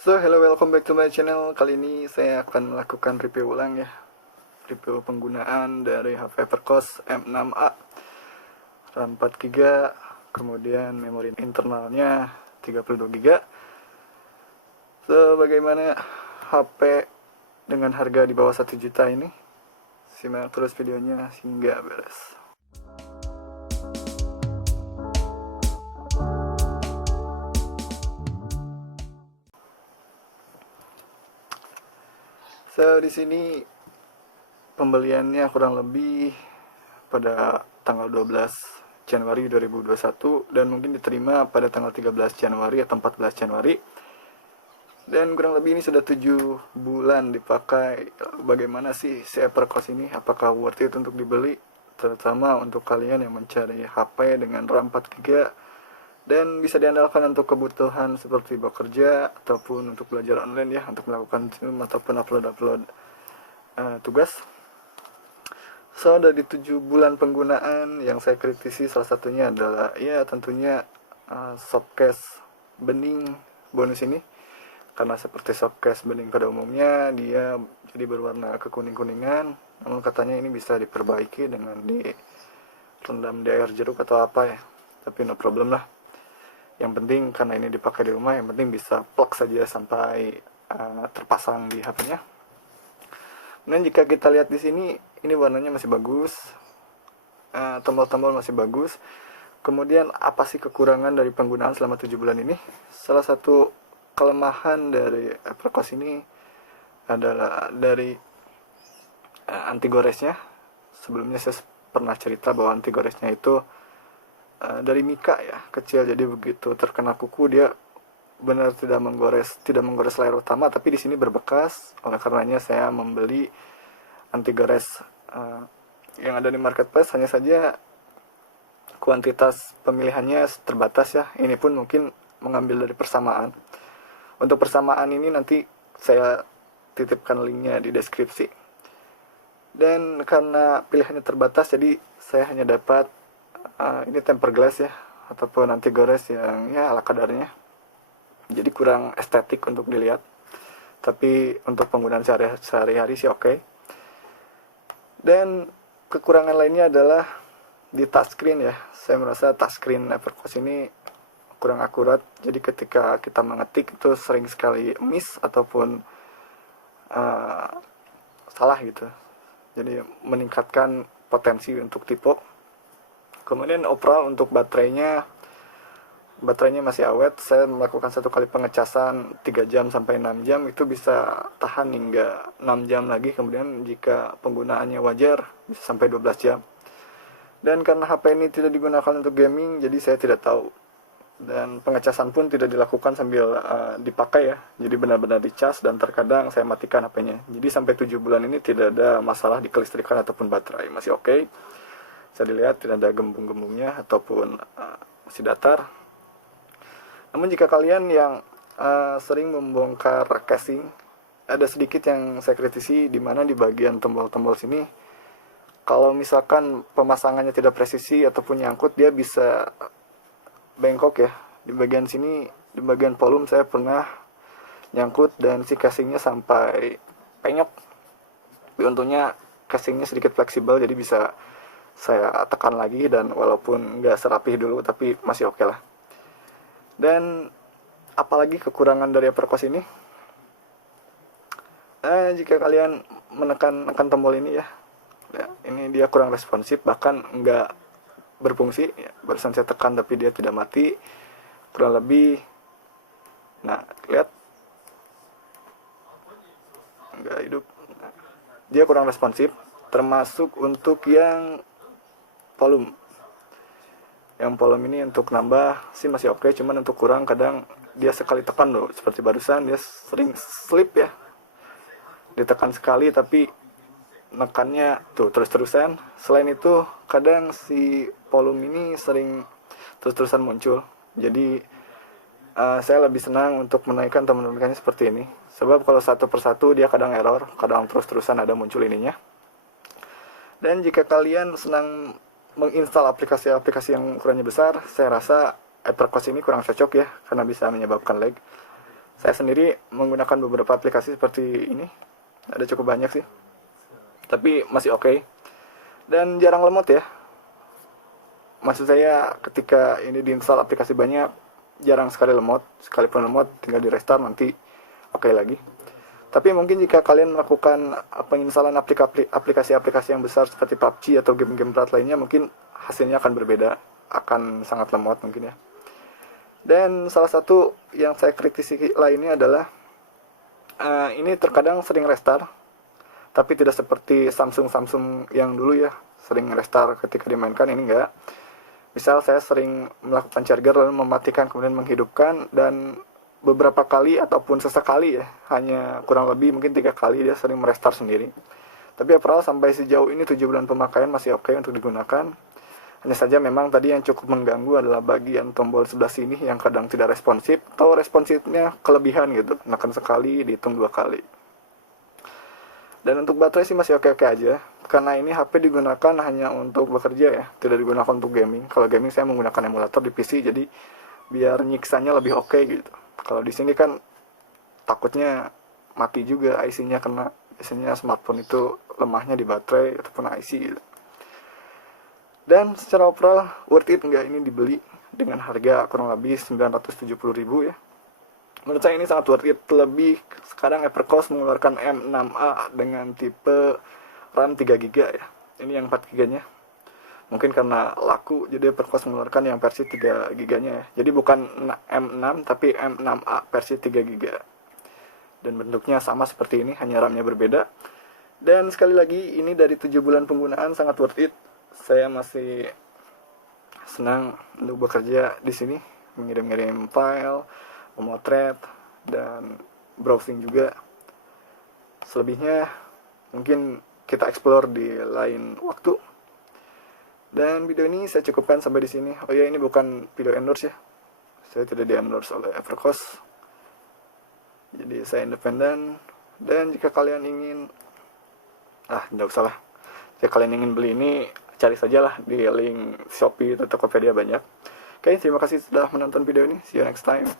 So, hello, welcome back to my channel. Kali ini saya akan melakukan review ulang ya. Review penggunaan dari HP Evercost M6A, RAM 4GB, kemudian memori internalnya 32GB. So, bagaimana HP dengan harga di bawah 1 juta ini? Simak terus videonya hingga beres. So, di sini pembeliannya kurang lebih pada tanggal 12 Januari 2021 dan mungkin diterima pada tanggal 13 Januari atau 14 Januari. Dan kurang lebih ini sudah 7 bulan dipakai. Bagaimana sih si Evercost ini? Apakah worth it untuk dibeli? Terutama untuk kalian yang mencari HP dengan RAM 4GB dan bisa diandalkan untuk kebutuhan seperti bekerja ataupun untuk belajar online ya, untuk melakukan Zoom ataupun upload tugas. So, dari 7 bulan penggunaan yang saya kritisi salah satunya adalah ya tentunya softcase bening bonus ini, karena seperti softcase bening pada umumnya dia jadi berwarna kekuning-kuningan, namun katanya ini bisa diperbaiki dengan direndam di air jeruk atau apa ya, tapi no problem lah. Yang penting karena ini dipakai di rumah, yang penting bisa plug saja sampai terpasang di HP-nya. Dan jika kita lihat di sini, ini warnanya masih bagus, tombol-tombol masih bagus. Kemudian apa sih kekurangan dari penggunaan selama 7 bulan ini? Salah satu kelemahan dari Evercost ini adalah dari anti goresnya. Sebelumnya saya pernah cerita bahwa anti goresnya itu dari mika ya, kecil, jadi begitu terkena kuku dia benar tidak menggores layar utama, tapi di sini berbekas. Oleh karenanya saya membeli anti gores yang ada di marketplace, hanya saja kuantitas pemilihannya terbatas ya. Ini pun mungkin mengambil dari persamaan. Untuk persamaan ini nanti saya titipkan linknya di deskripsi. Dan karena pilihannya terbatas, jadi saya hanya dapat ini tempered glass ya, ataupun anti gores yang ya ala kadarnya, jadi kurang estetik untuk dilihat, tapi untuk penggunaan sehari-hari sih oke. Dan kekurangan lainnya adalah di touchscreen ya. Saya merasa touchscreen Evercost ini kurang akurat, jadi ketika kita mengetik itu sering sekali miss ataupun salah gitu, jadi meningkatkan potensi untuk typo. Kemudian overall untuk baterainya masih awet. Saya melakukan satu kali pengecasan 3 jam sampai 6 jam, itu bisa tahan hingga 6 jam lagi. Kemudian jika penggunaannya wajar bisa sampai 12 jam. Dan karena HP ini tidak digunakan untuk gaming, jadi saya tidak tahu. Dan pengecasan pun tidak dilakukan sambil dipakai ya. Jadi benar-benar dicas dan terkadang saya matikan HP-nya. Jadi sampai 7 bulan ini tidak ada masalah di kelistrikan ataupun baterai, masih oke. Bisa dilihat tidak ada gembung-gembungnya ataupun masih datar. Namun jika kalian yang sering membongkar casing, ada sedikit yang saya kritisi, di mana di bagian tombol-tombol sini, kalau misalkan pemasangannya tidak presisi ataupun nyangkut, dia bisa bengkok ya. Di bagian sini, di bagian volume saya pernah nyangkut dan si casingnya sampai penyok. Tapi untungnya casingnya sedikit fleksibel, jadi bisa saya tekan lagi, dan walaupun nggak serapih dulu tapi masih oke lah. Dan apalagi kekurangan dari Evercost ini, jika kalian menekan tombol ini ya, ini dia kurang responsif, bahkan nggak berfungsi ya. Barusan saya tekan tapi dia tidak mati, kurang lebih. Nah, lihat nggak hidup. Dia kurang responsif, termasuk untuk yang volume. Yang volume ini untuk nambah sih masih oke, cuman untuk kurang kadang dia sekali tekan loh, seperti barusan dia sering slip ya. Ditekan sekali tapi nekannya tuh terus-terusan. Selain itu kadang si volume ini sering terus-terusan muncul. Jadi saya lebih senang untuk menaikkan atau menurunkannya seperti ini. Sebab kalau satu persatu dia kadang error, kadang terus-terusan ada muncul ininya. Dan jika kalian senang menginstal aplikasi-aplikasi yang ukurannya besar, saya rasa Evercost ini kurang cocok ya, karena bisa menyebabkan lag. Saya sendiri menggunakan beberapa aplikasi seperti ini, ada cukup banyak sih, tapi masih oke. Dan jarang lemot ya. Maksud saya ketika ini diinstal aplikasi banyak, jarang sekali lemot. Sekalipun lemot tinggal di restart nanti oke lagi. Tapi mungkin jika kalian melakukan penginstalan aplikasi-aplikasi yang besar seperti PUBG atau game-game berat lainnya, mungkin hasilnya akan berbeda, akan sangat lemot mungkin ya. Dan salah satu yang saya kritisi lainnya adalah ini terkadang sering restart, tapi tidak seperti Samsung yang dulu ya, sering restart ketika dimainkan. Ini enggak. Misal saya sering melakukan charger lalu mematikan kemudian menghidupkan, dan beberapa kali ataupun sesekali ya, hanya kurang lebih mungkin 3 kali dia sering merestart sendiri. Tapi overall sampai sejauh ini 7 bulan pemakaian masih oke untuk digunakan. Hanya saja memang tadi yang cukup mengganggu adalah bagian tombol sebelah sini yang kadang tidak responsif, atau responsifnya kelebihan gitu, menekan sekali dihitung 2 kali. Dan untuk baterai sih masih oke-oke aja, karena ini HP digunakan hanya untuk bekerja ya, tidak digunakan untuk gaming. Kalau gaming saya menggunakan emulator di PC, jadi biar nyiksanya lebih oke gitu. Kalau di sini kan takutnya mati juga IC-nya, karena biasanya smartphone itu lemahnya di baterai ataupun IC gitu. Dan secara overall worth it nggak ini dibeli dengan harga kurang lebih 970.000 ya. Menurut saya ini sangat worth it. Lebih sekarang Evercost mengeluarkan M6A dengan tipe RAM 3GB ya. Ini yang 4GB nya. Mungkin karena laku, jadi Evercost mengeluarkan yang versi 3GB nya ya. Jadi bukan M6 tapi M6A versi 3GB. Dan bentuknya sama seperti ini, hanya RAM-nya berbeda. Dan sekali lagi, ini dari 7 bulan penggunaan sangat worth it. Saya masih senang untuk bekerja di sini, mengirim-ngirim file, memotret, dan browsing juga. Selebihnya mungkin kita explore di lain waktu. Dan video ini saya cukupkan sampai di sini. Oh ya, ini bukan video endorse ya. Saya tidak di-endorse oleh Evercost. Jadi saya independen. Dan jika kalian ingin tidak usah lah. Jika kalian ingin beli ini, cari sajalah di link Shopee atau Tokopedia banyak. Oke, terima kasih sudah menonton video ini. See you next time.